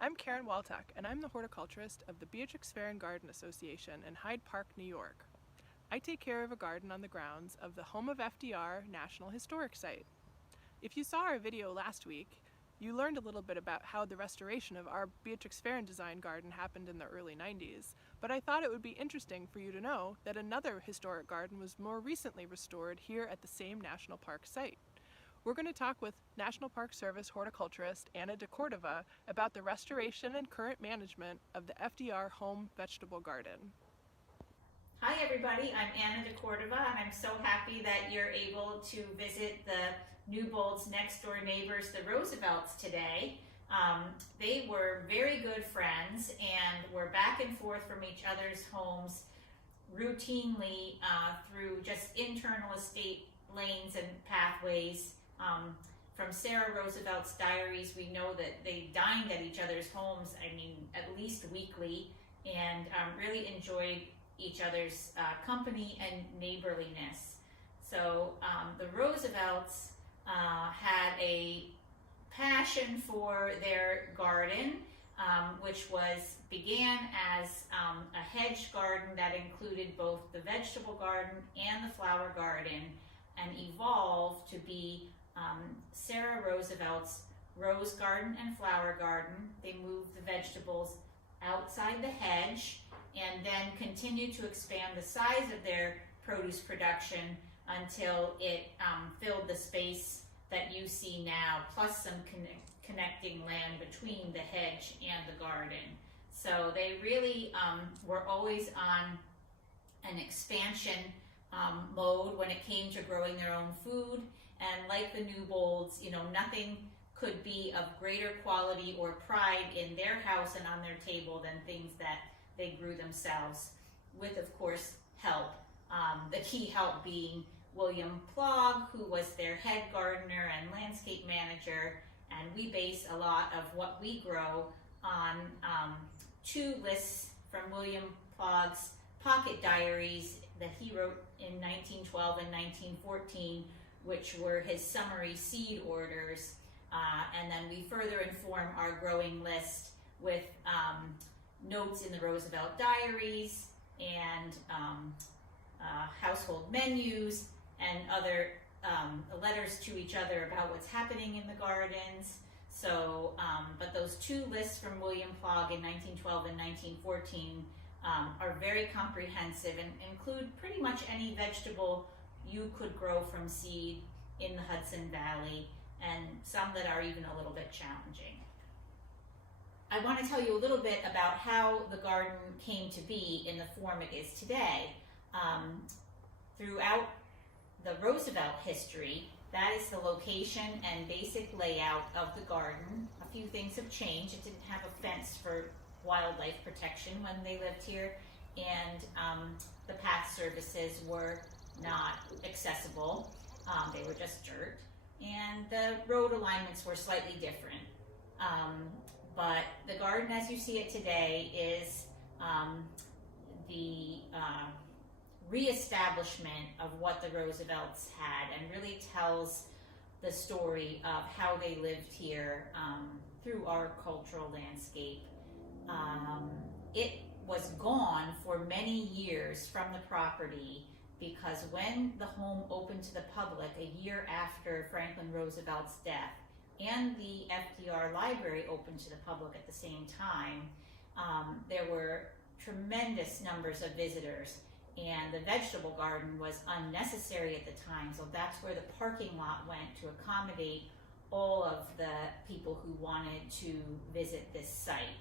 I'm Karen Waltuck, and I'm the horticulturist of the Beatrix Farrand Garden Association in Hyde Park, New York. I take care of a garden on the grounds of the home of FDR National Historic Site. If you saw our video last week, you learned a little bit about how the restoration of our Beatrix Farrand design garden happened in the early 90s, but I thought it would be interesting for you to know that another historic garden was more recently restored here at the same National Park site. We're going to talk with National Park Service horticulturist Anna deCordova about the restoration and current management of the FDR home vegetable garden. Hi everybody, I'm Anna deCordova and I'm so happy that you're able to visit the Newbold's next door neighbors, the Roosevelts, today. They were very good friends and were back and forth from each other's homes routinely through just internal estate lanes and pathways. From Sarah Roosevelt's diaries, we know that they dined at each other's homes, at least weekly, and really enjoyed each other's company and neighborliness. So the Roosevelts had a passion for their garden, which began as a hedge garden that included both the vegetable garden and the flower garden, and evolved to be Sarah Roosevelt's rose garden and flower garden. They moved the vegetables outside the hedge and then continued to expand the size of their produce production until it filled the space that you see now, plus some connecting land between the hedge and the garden. So they really were always on an expansion mode when it came to growing their own food. And like the Newbolds, nothing could be of greater quality or pride in their house and on their table than things that they grew themselves, with, of course, help. The key help being William Plogg, who was their head gardener and landscape manager, and we base a lot of what we grow on two lists from William Plogg's pocket diaries that he wrote in 1912 and 1914, which were his summary seed orders, and then we further inform our growing list with notes in the Roosevelt diaries and household menus and other letters to each other about what's happening in the gardens. So, but those two lists from William Plogg in 1912 and 1914 are very comprehensive and include pretty much any vegetable you could grow from seed in the Hudson Valley, and some that are even a little bit challenging. I want to tell you a little bit about how the garden came to be in the form it is today. Throughout the Roosevelt history, that is the location and basic layout of the garden. A few things have changed. It didn't have a fence for wildlife protection when they lived here, and the path services were not accessible. They were just dirt, and the road alignments were slightly different. But the garden as you see it today is the reestablishment of what the Roosevelts had, and really tells the story of how they lived here through our cultural landscape. It was gone for many years from the property because when the home opened to the public a year after Franklin Roosevelt's death, and the FDR library opened to the public at the same time, there were tremendous numbers of visitors, and the vegetable garden was unnecessary at the time, so that's where the parking lot went to accommodate all of the people who wanted to visit this site.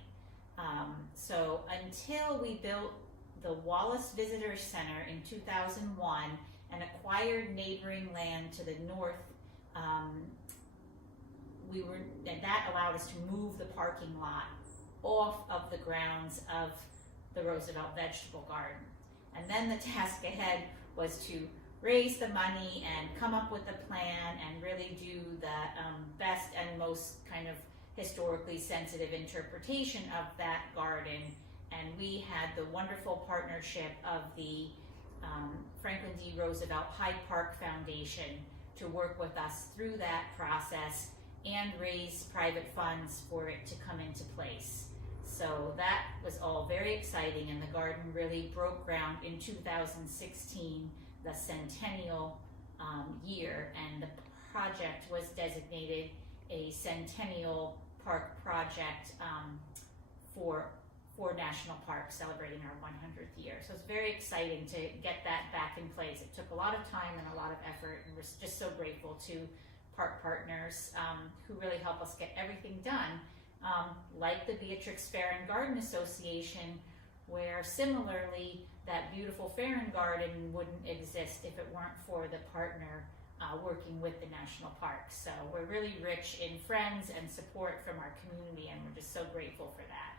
So until we built the Wallace Visitor Center in 2001 and acquired neighboring land to the north, that allowed us to move the parking lot off of the grounds of the Roosevelt Vegetable Garden. And then the task ahead was to raise the money and come up with a plan and really do the best and most kind of historically sensitive interpretation of that garden. And we had the wonderful partnership of the Franklin D. Roosevelt Hyde Park Foundation to work with us through that process and raise private funds for it to come into place. So that was all very exciting, and the garden really broke ground in 2016, the centennial year, and the project was designated a Centennial Park project for National Park, celebrating our 100th year. So it's very exciting to get that back in place. It took a lot of time and a lot of effort, and we're just so grateful to park partners who really help us get everything done, like the Beatrix Farrand Garden Association, where similarly that beautiful Farrand Garden wouldn't exist if it weren't for the partner working with the national park. So we're really rich in friends and support from our community, and we're just so grateful for that.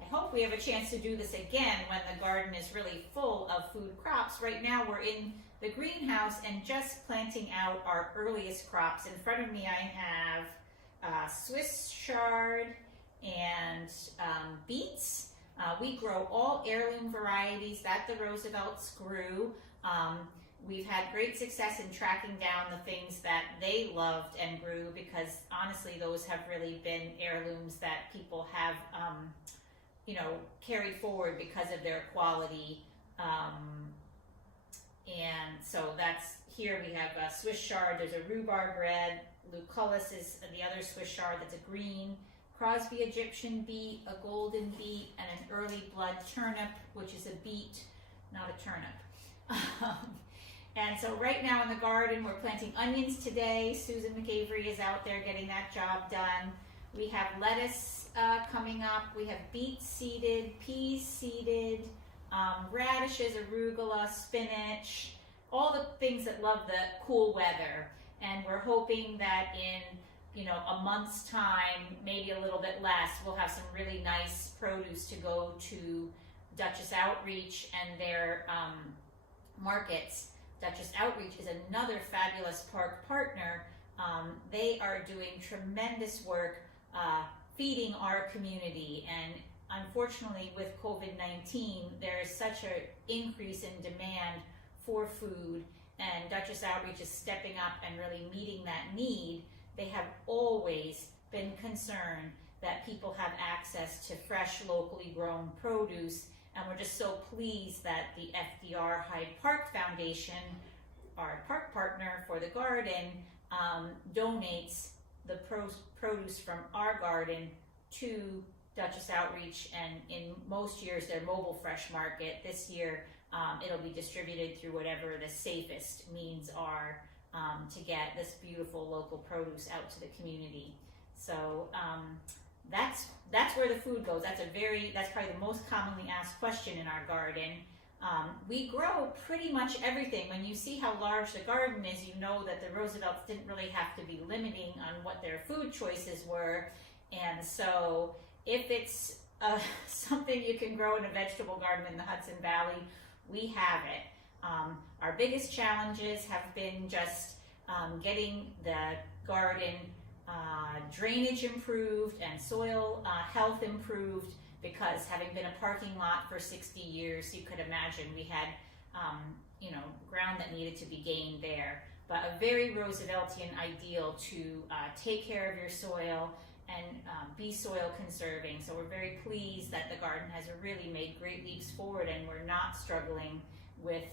I hope we have a chance to do this again when the garden is really full of food crops. Right now we're in the greenhouse and just planting out our earliest crops. In front of me I have Swiss chard and beets. We grow all heirloom varieties that the Roosevelts grew. We've had great success in tracking down the things that they loved and grew, because honestly those have really been heirlooms that people have carried forward because of their quality. And so that's, here we have Swiss chard, there's a rhubarb red, lucullus is the other Swiss chard that's a green, Crosby Egyptian beet, a golden beet, and an early blood turnip, which is a beet, not a turnip. And so right now in the garden we're planting onions today. Susan McAvery is out there getting that job done. We have lettuce coming up. We have beets seeded, peas seeded, radishes, arugula, spinach, all the things that love the cool weather. And we're hoping that in a month's time, maybe a little bit less, we'll have some really nice produce to go to Duchess Outreach and their markets. Duchess Outreach is another fabulous park partner. They are doing tremendous work feeding our community, and unfortunately with COVID-19 there is such an increase in demand for food, and Duchess Outreach is stepping up and really meeting that need. They have always been concerned that people have access to fresh, locally grown produce, and we're just so pleased that the FDR Hyde Park Foundation, our park partner for the garden, donates the produce from our garden to Duchess Outreach, and in most years their mobile fresh market. This year it'll be distributed through whatever the safest means are to get this beautiful local produce out to the community. So that's where the food goes. That's probably the most commonly asked question in our garden. We grow pretty much everything. When you see how large the garden is, you know that the Roosevelts didn't really have to be limiting on what their food choices were. And so if it's something you can grow in a vegetable garden in the Hudson Valley, we have it. Our biggest challenges have been just getting the garden drainage improved and soil health improved, because having been a parking lot for 60 years, you could imagine we had ground that needed to be gained there. But a very Rooseveltian ideal to take care of your soil and be soil conserving. So we're very pleased that the garden has really made great leaps forward, and we're not struggling with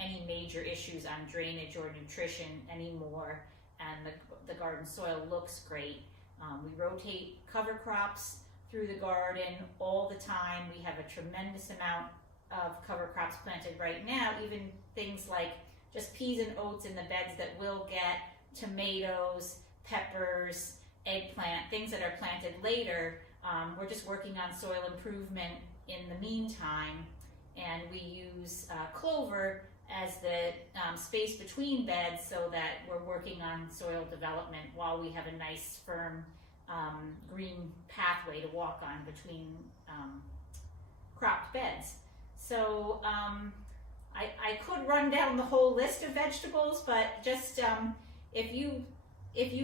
any major issues on drainage or nutrition anymore, and the garden soil looks great. We rotate cover crops through the garden all the time. We have a tremendous amount of cover crops planted right now, even things like just peas and oats in the beds that will get, tomatoes, peppers, eggplant, things that are planted later. We're just working on soil improvement in the meantime, and we use clover as the space between beds, so that we're working on soil development while we have a nice firm green pathway to walk on between cropped beds. So I could run down the whole list of vegetables, but just if you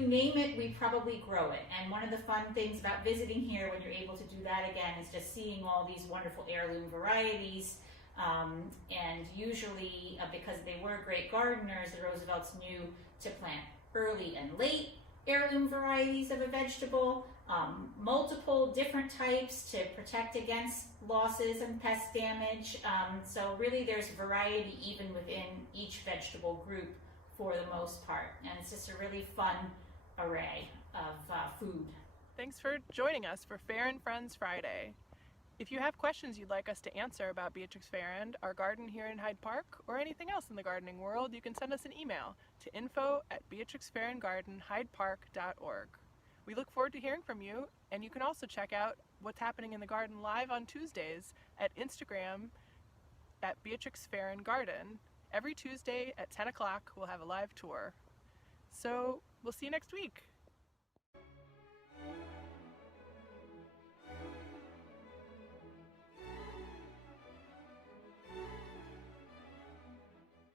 name it, we probably grow it. And one of the fun things about visiting here, when you're able to do that again, is just seeing all these wonderful heirloom varieties. And usually, because they were great gardeners, the Roosevelts knew to plant early and late heirloom varieties of a vegetable, multiple different types to protect against losses and pest damage. So really there's variety even within each vegetable group for the most part. And it's just a really fun array of food. Thanks for joining us for Farrand Friends Friday. If you have questions you'd like us to answer about Beatrix Farrand, our garden here in Hyde Park, or anything else in the gardening world, you can send us an email to info@beatrixfarrandgardenhydepark.org. We look forward to hearing from you, and you can also check out what's happening in the garden live on Tuesdays at Instagram at Beatrix Farrand Garden. Every Tuesday at 10 o'clock we'll have a live tour. So we'll see you next week.